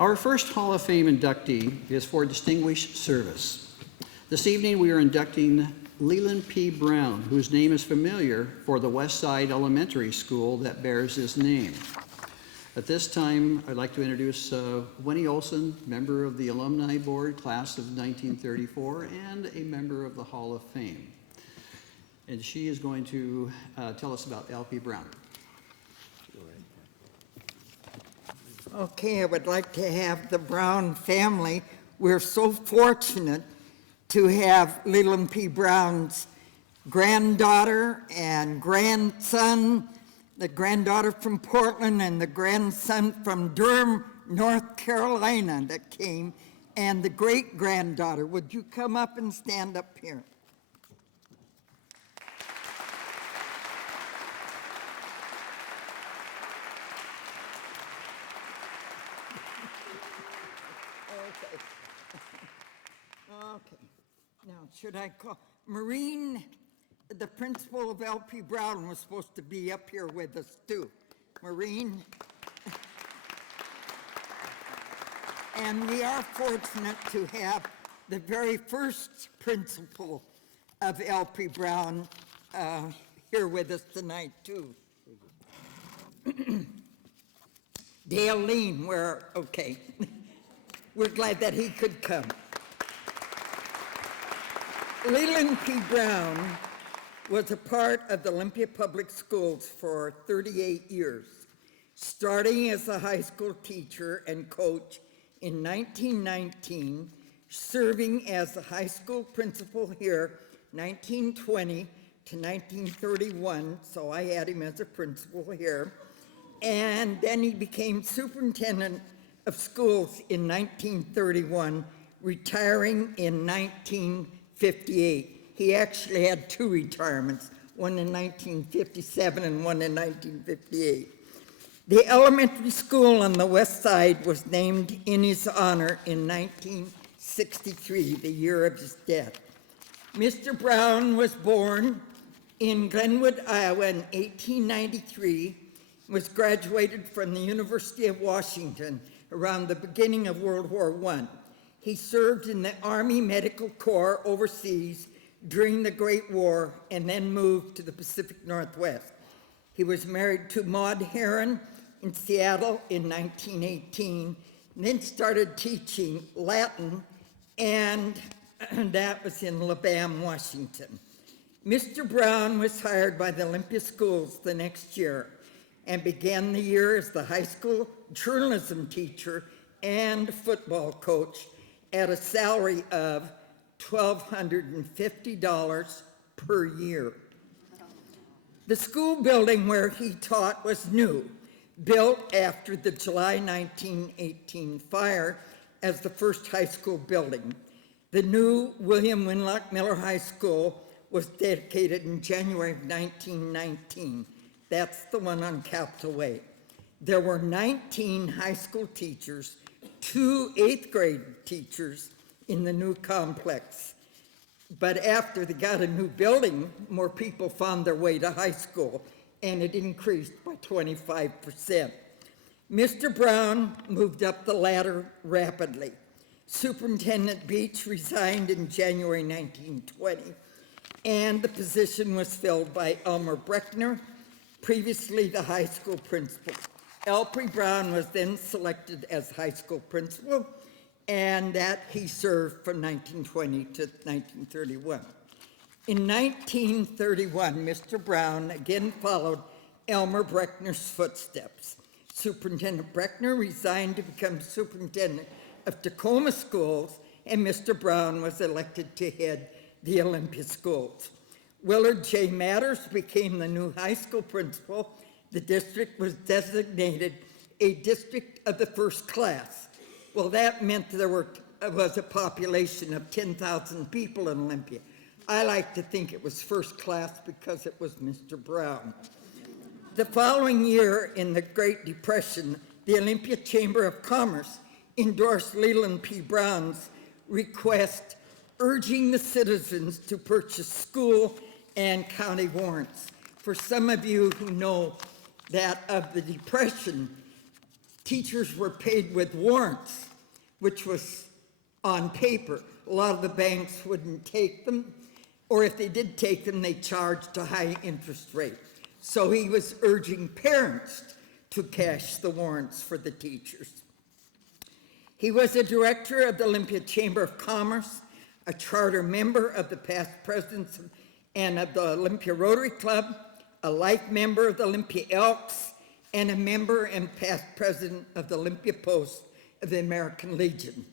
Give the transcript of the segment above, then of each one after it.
Our first Hall of Fame inductee is for distinguished service. This evening we are inducting Leland P. Brown, whose name is familiar for the West Side Elementary School that bears his name. At this time, I'd like to introduce Winnie Olson, member of the Alumni Board, class of 1934, and a member of the Hall of Fame. And she is going to tell us about LP Brown. Okay, I would like to have the Brown family. We're so fortunate to have Leland P. Brown's granddaughter and grandson, the granddaughter from Portland and the grandson from Durham, North Carolina that came, and the great-granddaughter. Would you come up and stand up here? Okay. Now, should I call Maureen, the principal of LP Brown, was supposed to be up here with us too. Maureen. And we are fortunate to have the very first principal of LP Brown here with us tonight too. Dale Lean, okay. We're glad that he could come. Leland P. Brown was a part of the Olympia Public Schools for 38 years, starting as a high school teacher and coach in 1919, serving as a high school principal here 1920 to 1931, so I had him as a principal here, and then he became superintendent of schools in 1931, retiring in 1958. He actually had two retirements, one in 1957 and one in 1958. The elementary school on the west side was named in his honor in 1963, the year of his death. Mr. Brown was born in Glenwood, Iowa in 1893, was graduated from the University of Washington around the beginning of World War I. He served in the Army Medical Corps overseas during the Great War and then moved to the Pacific Northwest. He was married to Maud Heron in Seattle in 1918, and then started teaching Latin, and that was in Labam, Washington. Mr. Brown was hired by the Olympia schools the next year and began the year as the high school journalism teacher and football coach at a salary of $1,250 per year. The school building where he taught was new, built after the July 1918 fire as the first high school building. The new William Winlock Miller High School was dedicated in January of 1919. That's the one on Capitol Way. There were 19 high school teachers, 2 eighth grade teachers in the new complex. But after they got a new building, more people found their way to high school, and it increased by 25%. Mr. Brown moved up the ladder rapidly. Superintendent Beach resigned in January 1920, and the position was filled by Elmer Breckner, previously the high school principal. LP Brown was then selected as high school principal, and that he served from 1920 to 1931. In 1931, Mr. Brown again followed Elmer Breckner's footsteps. Superintendent Breckner resigned to become superintendent of Tacoma schools, and Mr. Brown was elected to head the Olympia schools. Willard J. Matters became the new high school principal. The district was designated a district of the first class. Well, that meant there was a population of 10,000 people in Olympia. I like to think it was first class because it was Mr. Brown. The following year, in the Great Depression, the Olympia Chamber of Commerce endorsed Leland P. Brown's request urging the citizens to purchase school and county warrants. For some of you who know that of the Depression, teachers were paid with warrants, which was on paper. A lot of the banks wouldn't take them, or if they did take them, they charged a high interest rate. So he was urging parents to cash the warrants for the teachers. He was a director of the Olympia Chamber of Commerce, a charter member of the past presidents and of the Olympia Rotary Club, a life member of the Olympia Elks, and a member and past president of the Olympia Post of the American Legion.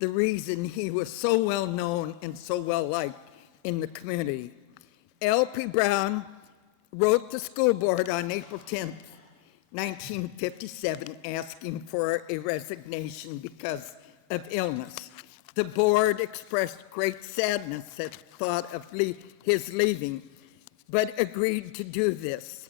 The reason he was so well known and so well liked in the community. L.P. Brown wrote the school board on April 10th, 1957, asking for a resignation because of illness. The board expressed great sadness at the thought of his leaving, but agreed to do this.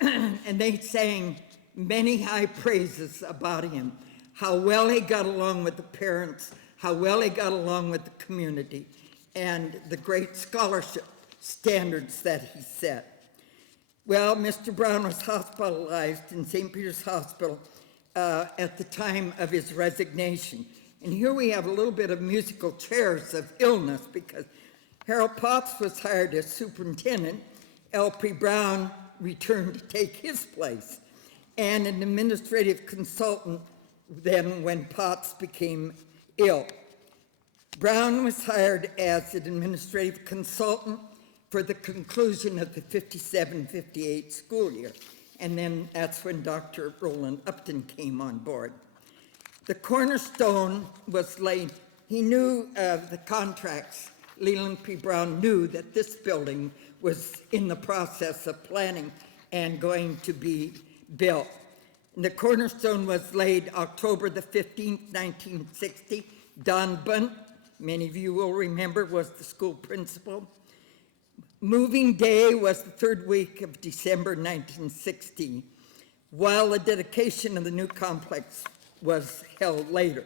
And they sang many high praises about him, how well he got along with the parents, how well he got along with the community, and the great scholarship standards that he set. Well, Mr. Brown was hospitalized in St. Peter's Hospital at the time of his resignation. And here we have a little bit of musical chairs of illness, because Harold Potts was hired as superintendent. L.P. Brown returned to take his place, and an administrative consultant then when Potts became ill. Brown was hired as an administrative consultant for the conclusion of the 57-58 school year, and then that's when Dr. Roland Upton came on board. The cornerstone was laid. He knew the contracts. Leland P. Brown knew that this building was in the process of planning and going to be built. And the cornerstone was laid October the 15th, 1960. Don Bunt, many of you will remember, was the school principal. Moving day was the third week of December 1960, while the dedication of the new complex was held later.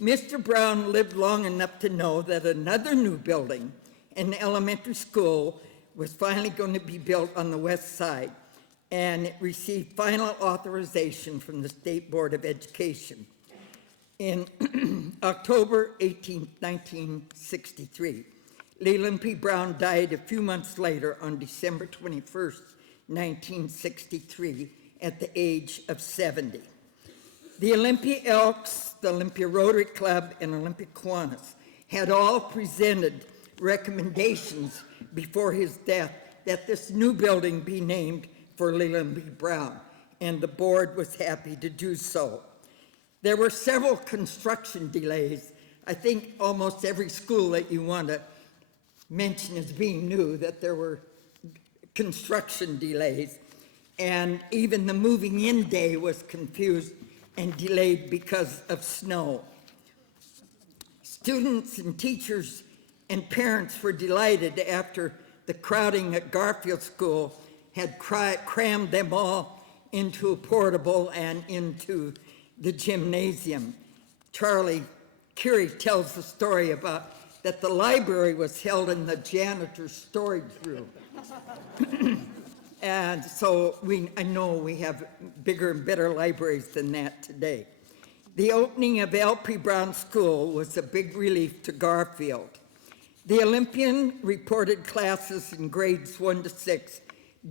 Mr. Brown lived long enough to know that another new building, an elementary school, was finally going to be built on the west side, and it received final authorization from the State Board of Education in October 18, 1963. Leland P. Brown died a few months later on December 21st, 1963, at the age of 70. The Olympia Elks, the Olympia Rotary Club, and Olympia Kiwanis had all presented recommendations before his death that this new building be named for Leland P. Brown, and the board was happy to do so. There were several construction delays. I think almost every school that you want to mention as being new, that there were construction delays, and even the moving in day was confused and delayed because of snow. Students and teachers and parents were delighted after the crowding at Garfield School had crammed them all into a portable and into the gymnasium. Charlie Curie tells the story about that the library was held in the janitor's storage room. And so I know we have bigger and better libraries than that today. The opening of L.P. Brown School was a big relief to Garfield. The Olympian reported classes in grades 1 to 6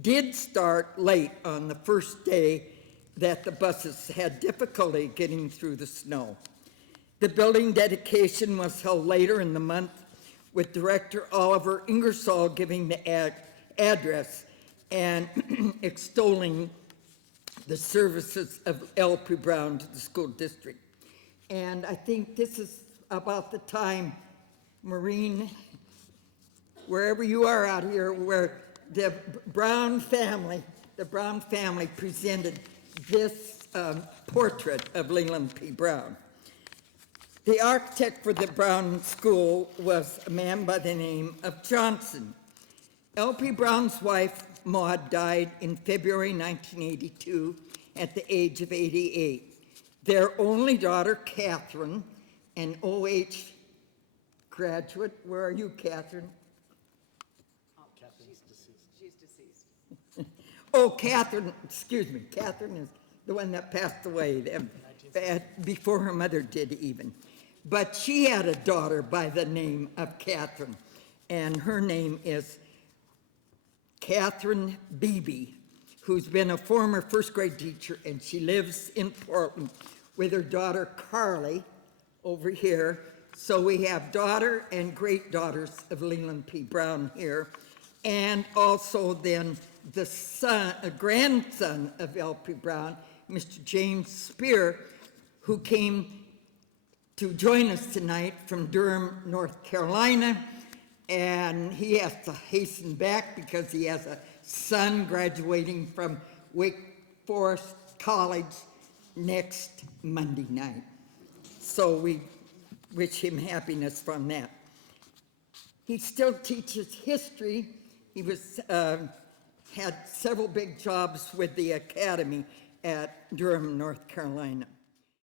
did start late on the first day that the buses had difficulty getting through the snow. The building dedication was held later in the month, with Director Oliver Ingersoll giving the address and extolling the services of L.P. Brown to the school district. And I think this is about the time, Maureen, wherever you are out here, where the Brown family presented this portrait of Leland P. Brown. The architect for the Brown School was a man by the name of Johnson. L.P. Brown's wife, Maud, died in February 1982 at the age of 88. Their only daughter, Catherine, an OH graduate. Where are you, Catherine? She's deceased. Oh, Catherine, excuse me. Catherine is the one that passed away before her mother did even. But she had a daughter by the name of Catherine, and her name is Catherine Beebe, who's been a former first grade teacher, and she lives in Portland with her daughter Carly over here. So we have daughter and great daughters of Leland P. Brown here, and also then the son, a grandson of L.P. Brown, Mr. James Spear, who came to join us tonight from Durham, North Carolina, and he has to hasten back because he has a son graduating from Wake Forest College next Monday night. So we wish him happiness from that. He still teaches history. He was had several big jobs with the academy at Durham, North Carolina.